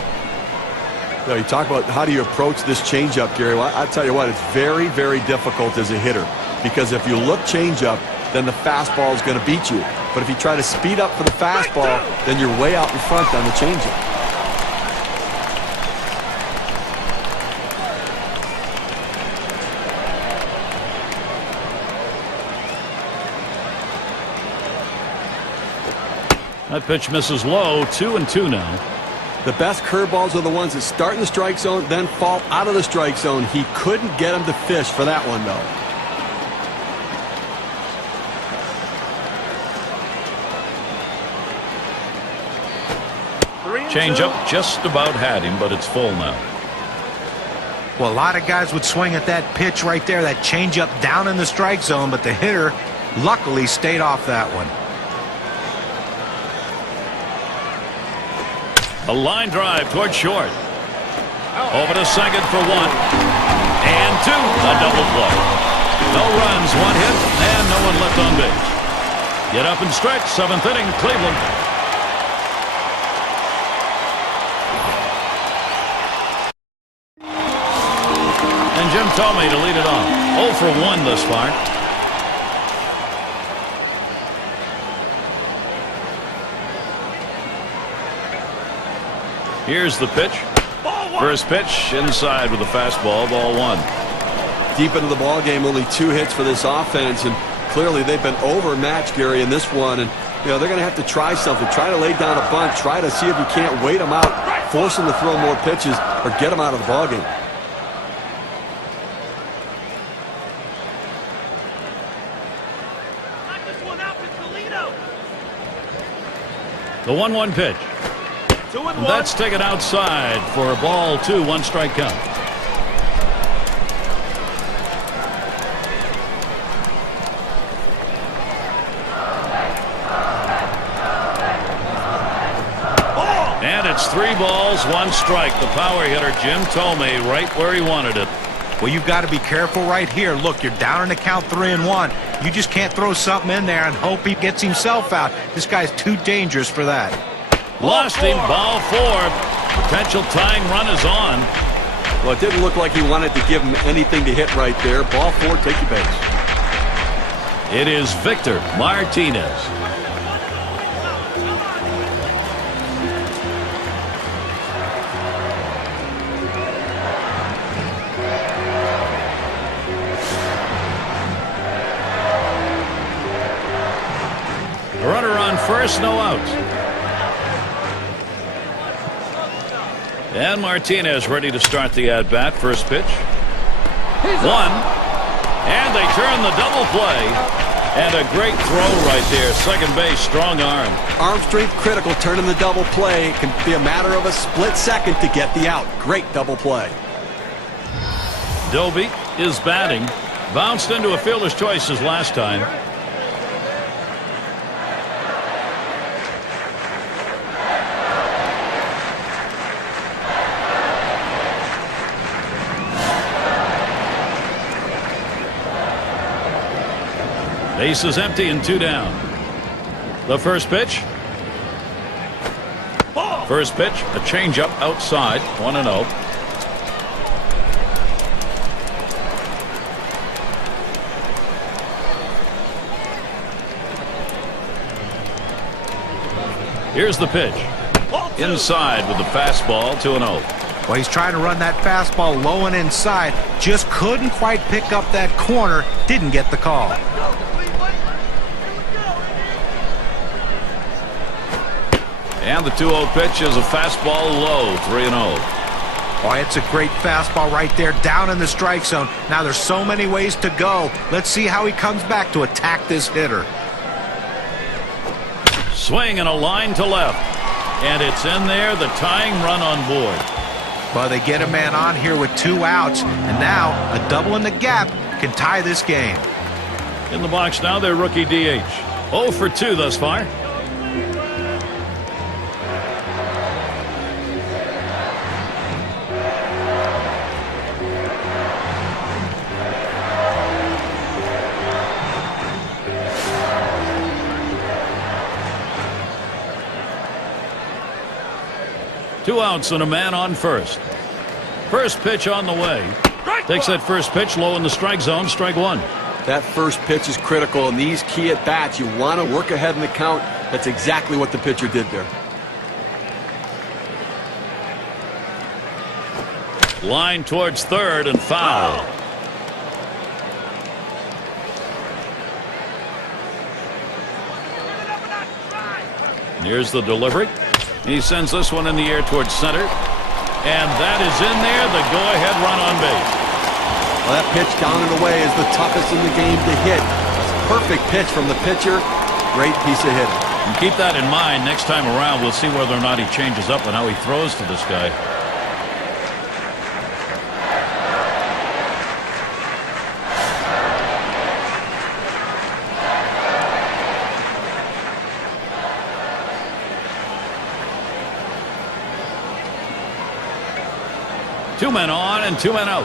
You know, you talk about how do you approach this changeup, Gary. Well, I tell you what, it's very, very difficult as a hitter, because if you look changeup, then the fastball is going to beat you. But if you try to speed up for the fastball, then you're way out in front on the changeup. That pitch misses low. 2-2 now. The best curveballs are the ones that start in the strike zone, then fall out of the strike zone. He couldn't get him to fish for that one, though. Changeup just about had him, but it's full now. Well, a lot of guys would swing at that pitch right there, that changeup down in the strike zone, but the hitter luckily stayed off that one. A line drive towards short. Over to second for 1. And 2. A double play. No runs, 1 hit, and no one left on base. Get up and stretch. 7th inning, Cleveland. And Jim Thome to lead it off. 0 for 1 thus far. Here's the pitch. First pitch inside with a fastball, ball 1. Deep into the ball game, only 2 hits for this offense, and clearly they've been overmatched, Gary, in this one. And you know they're going to have to try something. Try to lay down a bunt. Try to see if you can't wait them out, force them to throw more pitches, or get them out of the ball game. The 1-1 pitch. And that's taken outside for a ball 2, 1 strike count. And it's 3 balls, 1 strike. The power hitter, Jim Thome, right where he wanted it. Well, you've got to be careful right here. Look, you're down in the count 3-1. You just can't throw something in there and hope he gets himself out. This guy's too dangerous for that. Lost him, ball 4. Potential tying run is on. Well, it didn't look like he wanted to give him anything to hit right there. Ball 4, take your base. It is Victor Martinez. A runner on first, no outs. And Martinez ready to start the at-bat. First pitch. 1. And they turn the double play. And a great throw right there. Second base, strong arm. Arm strength critical, turning the double play. It can be a matter of a split second to get the out. Great double play. Doby is batting. Bounced into a fielder's choices last time. Base is empty and 2 down. The first pitch. First pitch, a changeup outside, 1-0. Here's the pitch. Inside with the fastball, 2-0. Well, he's trying to run that fastball low and inside. Just couldn't quite pick up that corner. Didn't get the call. And the 2-0 pitch is a fastball low, 3-0. Oh, it's a great fastball right there, down in the strike zone. Now there's so many ways to go. Let's see how he comes back to attack this hitter. Swing and a line to left. And it's in there, the tying run on board. Well, they get a man on here with 2 outs, and now a double in the gap can tie this game. In the box now, their rookie DH. 0 for 2 thus far. Two outs and a man on first. First pitch on the way. Takes that first pitch low in the strike zone, strike 1. That first pitch is critical in these key at-bats. You want to work ahead in the count. That's exactly what the pitcher did there. Line towards third and foul. Here's the delivery. He sends this one in the air towards center. And that is in there, the go-ahead run on base. Well, that pitch down and away is the toughest in the game to hit. That's a perfect pitch from the pitcher. Great piece of hitting. And keep that in mind next time around. We'll see whether or not he changes up and how he throws to this guy. Two men on and 2 men out.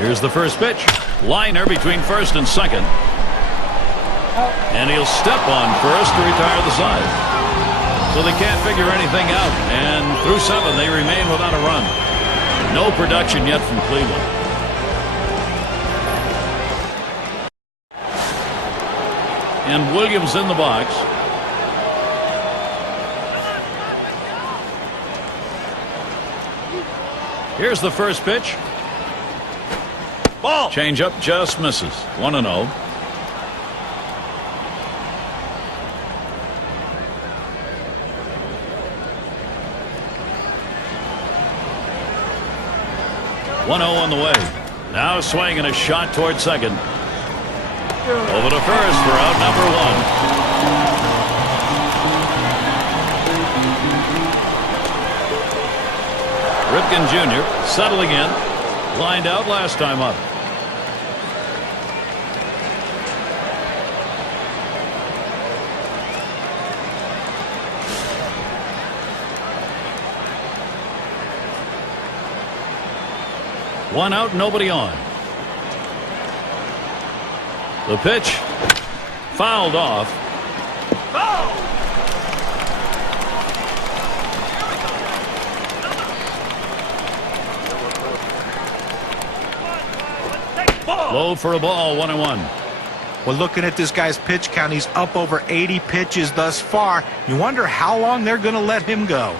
Here's the first pitch. Liner between first and second. And he'll step on first to retire the side. So they can't figure anything out. And through 7, they remain without a run. No production yet from Cleveland. And Williams in the box. Here's the first pitch. Ball. Change up just misses. 1-0. On the way. Now a swing and a shot toward second. Over to first for out number 1. Ripken Jr. settling in. Lined out last time up. One out, nobody on. The pitch fouled off. Low for a ball, 1-1. Well, looking at this guy's pitch count, he's up over 80 pitches thus far. You wonder how long they're going to let him go.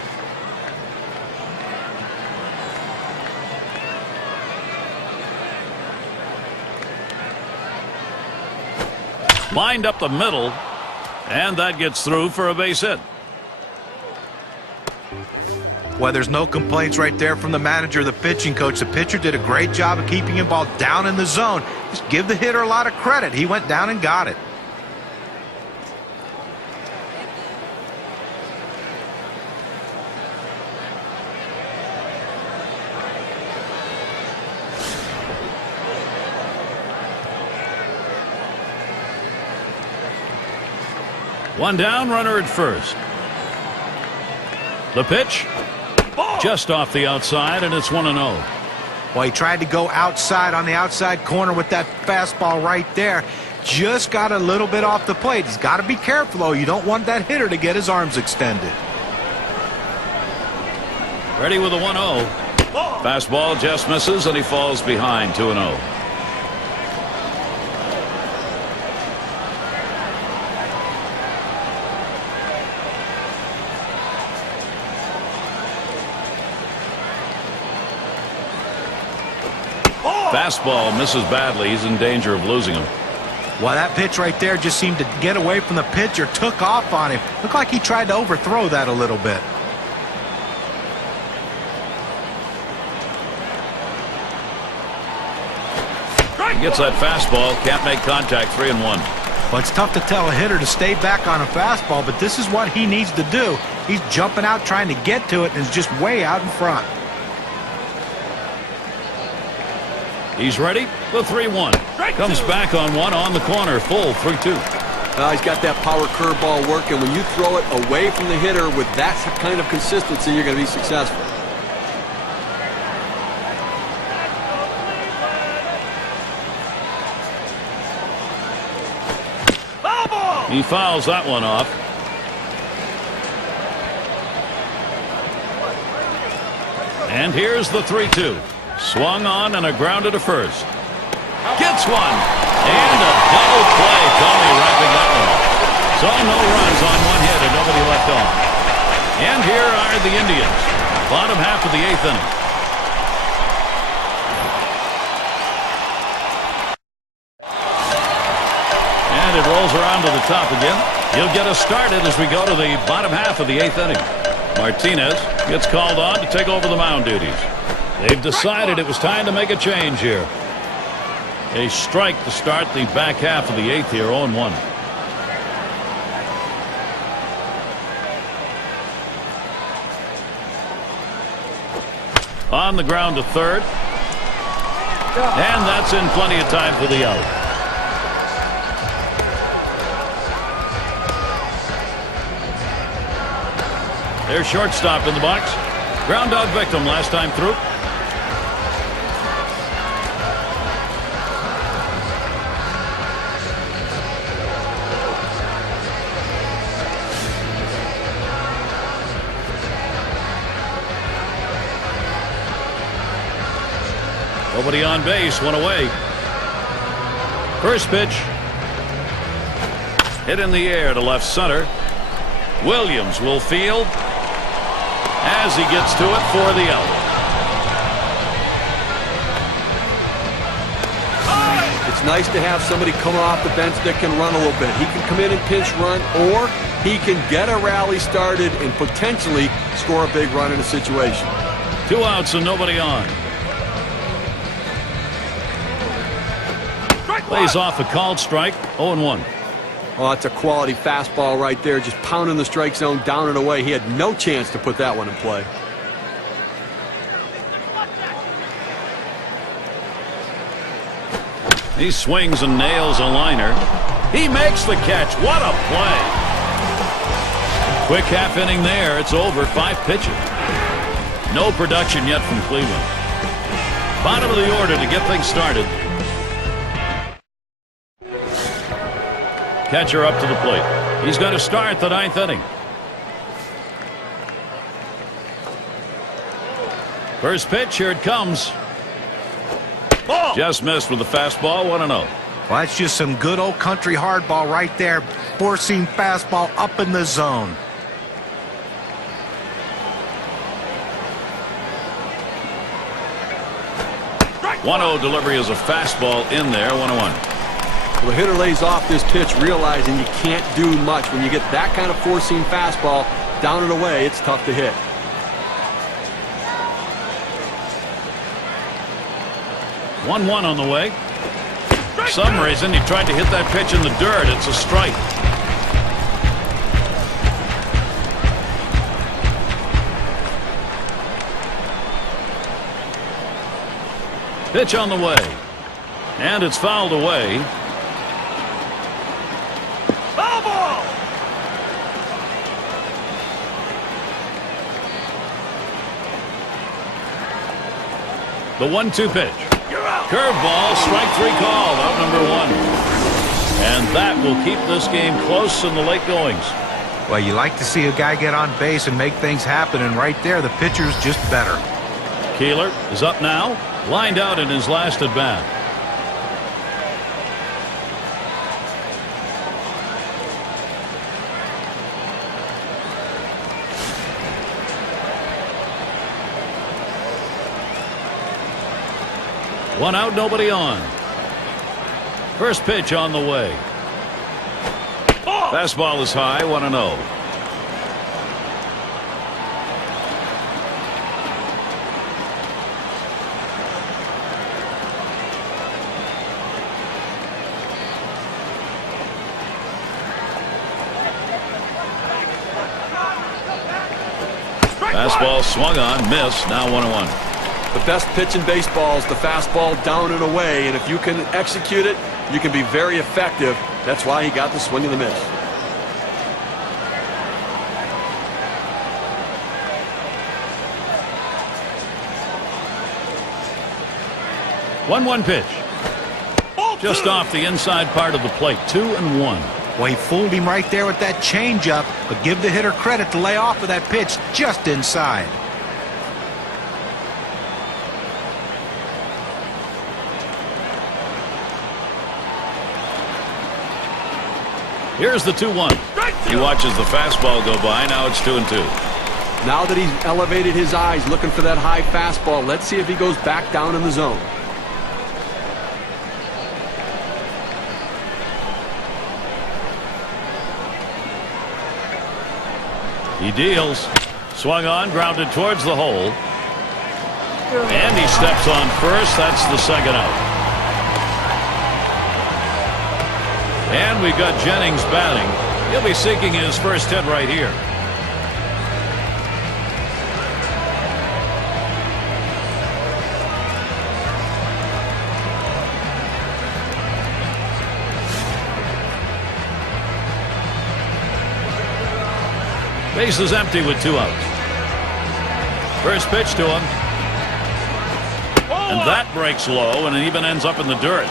Lined up the middle, and that gets through for a base hit. Well, there's no complaints right there from the manager, the pitching coach. The pitcher did a great job of keeping him ball down in the zone. Just give the hitter a lot of credit. He went down and got it. One down, runner at first. The pitch just off the outside, and it's 1-0. Well, he tried to go outside on the outside corner with that fastball right there. Just got a little bit off the plate. He's got to be careful, though. You don't want that hitter to get his arms extended. Ready with a 1-0. Fastball just misses, and he falls behind 2-0. Fastball misses badly. He's in danger of losing him. Well, that pitch right there just seemed to get away from the pitcher, took off on him. Looked like he tried to overthrow that a little bit. He gets that fastball, can't make contact, 3-1. Well, it's tough to tell a hitter to stay back on a fastball, but this is what he needs to do. He's jumping out trying to get to it and is just way out in front. He's ready. The 3-1. Comes back on one on the corner. Full 3-2. He's got that power curveball working. When you throw it away from the hitter with that kind of consistency, you're going to be successful. He fouls that one off. And here's the 3-2. Swung on and a grounder to first. Gets one. And a double play. Tommy wrapping that one up. So no runs on one hit and nobody left on. And here are the Indians. Bottom half of the 8th inning. And it rolls around to the top again. He'll get us started as we go to the bottom half of the 8th inning. Martinez gets called on to take over the mound duties. They've decided it was time to make a change here. A strike to start the back half of the 8th here, 0-1. On the ground to third. And that's in plenty of time for the out. Their shortstop in the box. Ground dog victim last time through. Nobody on base, one away. First pitch. Hit in the air to left center. Williams will field as he gets to it for the out. It's nice to have somebody come off the bench that can run a little bit. He can come in and pinch run, or he can get a rally started and potentially score a big run in a situation. 2 outs and nobody on. Lays off a called strike, 0-1. Oh, it's a quality fastball right there, just pounding the strike zone down and away. He had no chance to put that one in play. He swings and nails a liner. He makes the catch. What a play. Quick half inning there. It's over. 5 pitches. No production yet from Cleveland. Bottom of the order to get things started. Catcher up to the plate. He's going to start the 9th inning. First pitch, here it comes. Ball. Just missed with the fastball, 1-0. Well, that's just some good old country hardball right there. Four-seam fastball up in the zone. Right. 1-0 delivery is a fastball in there, 1-1. Well, the hitter lays off this pitch, realizing you can't do much. When you get that kind of four-seam fastball down and away, it's tough to hit. One on the way. For some reason, he tried to hit that pitch in the dirt. It's a strike. Pitch on the way. And it's fouled away. Foul ball! The 1-2 pitch. Curveball, strike 3 called, out number 1. And that will keep this game close in the late goings. Well, you like to see a guy get on base and make things happen, and right there, the pitcher's just better. Keeler is up now, lined out in his last at bat. One out, nobody on. First pitch on the way. Fastball is high, 1-0. Fastball swung on, missed, now 1-1. The best pitch in baseball is the fastball down and away, and if you can execute it, you can be very effective. That's why he got the swing and the miss. One pitch. Just off the inside part of the plate, 2-1. Well, he fooled him right there with that changeup, but give the hitter credit to lay off of that pitch just inside. Here's the 2-1. He watches the fastball go by. Now it's 2-2. Now that he's elevated his eyes looking for that high fastball, let's see if he goes back down in the zone. He deals. Swung on, grounded towards the hole. And he steps on first. That's the second out. And we've got Jennings batting. He'll be seeking his first hit right here. Base is empty with 2 outs. First pitch to him. And that breaks low, and it even ends up in the dirt.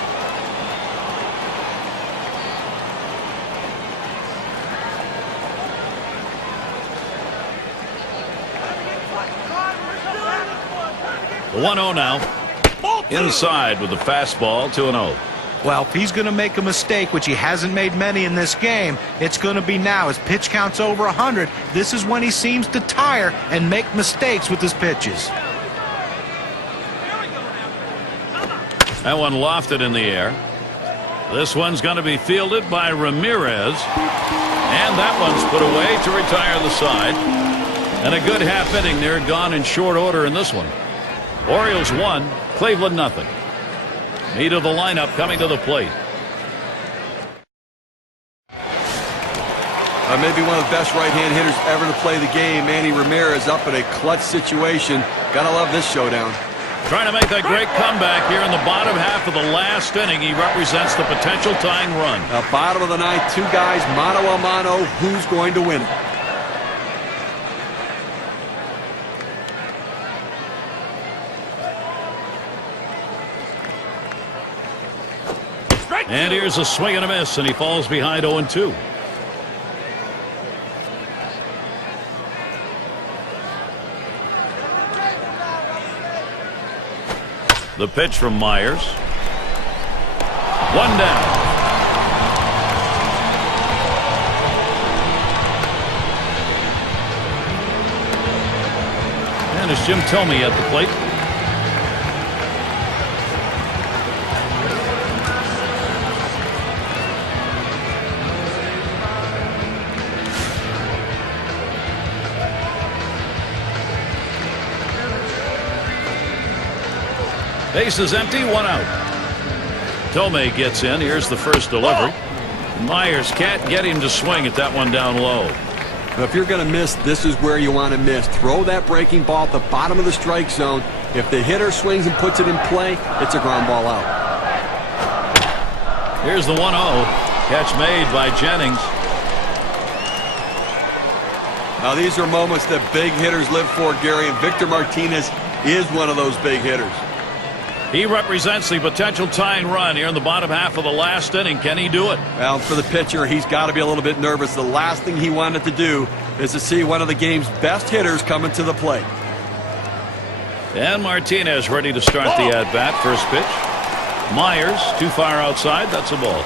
The 1-0 now. Inside with the fastball, 2-0. Well, if he's going to make a mistake, which he hasn't made many in this game, it's going to be now. His pitch count's over 100. This is when he seems to tire and make mistakes with his pitches. That one lofted in the air. This one's going to be fielded by Ramirez. And that one's put away to retire the side. And a good half inning there, gone in short order in this one. Orioles 1, Cleveland nothing. Meat of the lineup coming to the plate. Maybe one of the best right-hand hitters ever to play the game. Manny Ramirez up in a clutch situation. Gotta love this showdown. Trying to make a great comeback here in the bottom half of the last inning. He represents the potential tying run. Bottom of the ninth, 2 guys, mano a mano. Who's going to win it? And here's a swing and a miss, and he falls behind 0-2. The pitch from Myers. 1 down. And it's Jim Thome at the plate. Base is empty, 1 out. Thome gets in. Here's the first delivery. Myers can't get him to swing at that one down low. Now, if you're going to miss, this is where you want to miss. Throw that breaking ball at the bottom of the strike zone. If the hitter swings and puts it in play, it's a ground ball out. Here's the 1-0. Catch made by Jennings. Now, these are moments that big hitters live for, Gary, and Victor Martinez is one of those big hitters. He represents the potential tying run here in the bottom half of the last inning. Can he do it? Well, for the pitcher, he's got to be a little bit nervous. The last thing he wanted to do is to see one of the game's best hitters coming to the plate. And Martinez ready to start the at-bat. First pitch. Myers too far outside. That's a ball.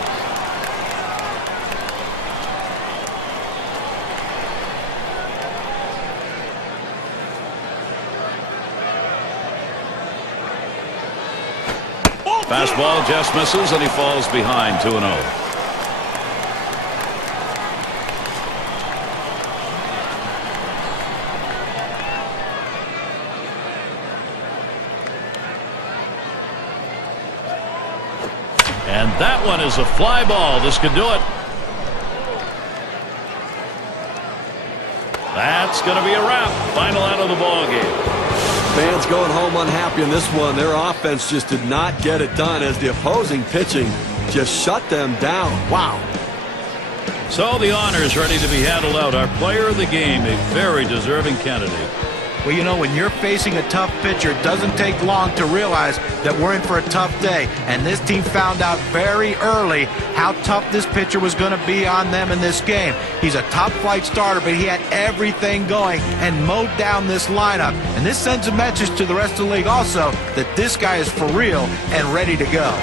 Fastball just misses, and he falls behind 2-0. And that one is a fly ball. This could do it. That's going to be a wrap. Final out of the ball game. Fans going home unhappy in this one. Their offense just did not get it done as the opposing pitching just shut them down. Wow. So the honor is ready to be handled out. Our player of the game, a very deserving candidate. Well, you know, when you're facing a tough pitcher, it doesn't take long to realize that we're in for a tough day. And this team found out very early how tough this pitcher was going to be on them in this game. He's a top-flight starter, but he had everything going and mowed down this lineup. And this sends a message to the rest of the league also that this guy is for real and ready to go.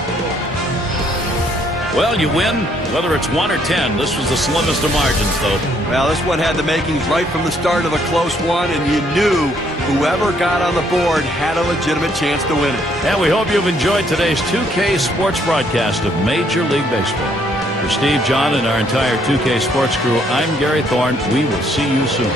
Well, you win, whether it's 1 or 10. This was the slimmest of margins, though. Well, this one had the makings right from the start of a close one, and you knew whoever got on the board had a legitimate chance to win it. And we hope you've enjoyed today's 2K Sports broadcast of Major League Baseball. For Steve, John, and our entire 2K Sports crew, I'm Gary Thorne. We will see you soon.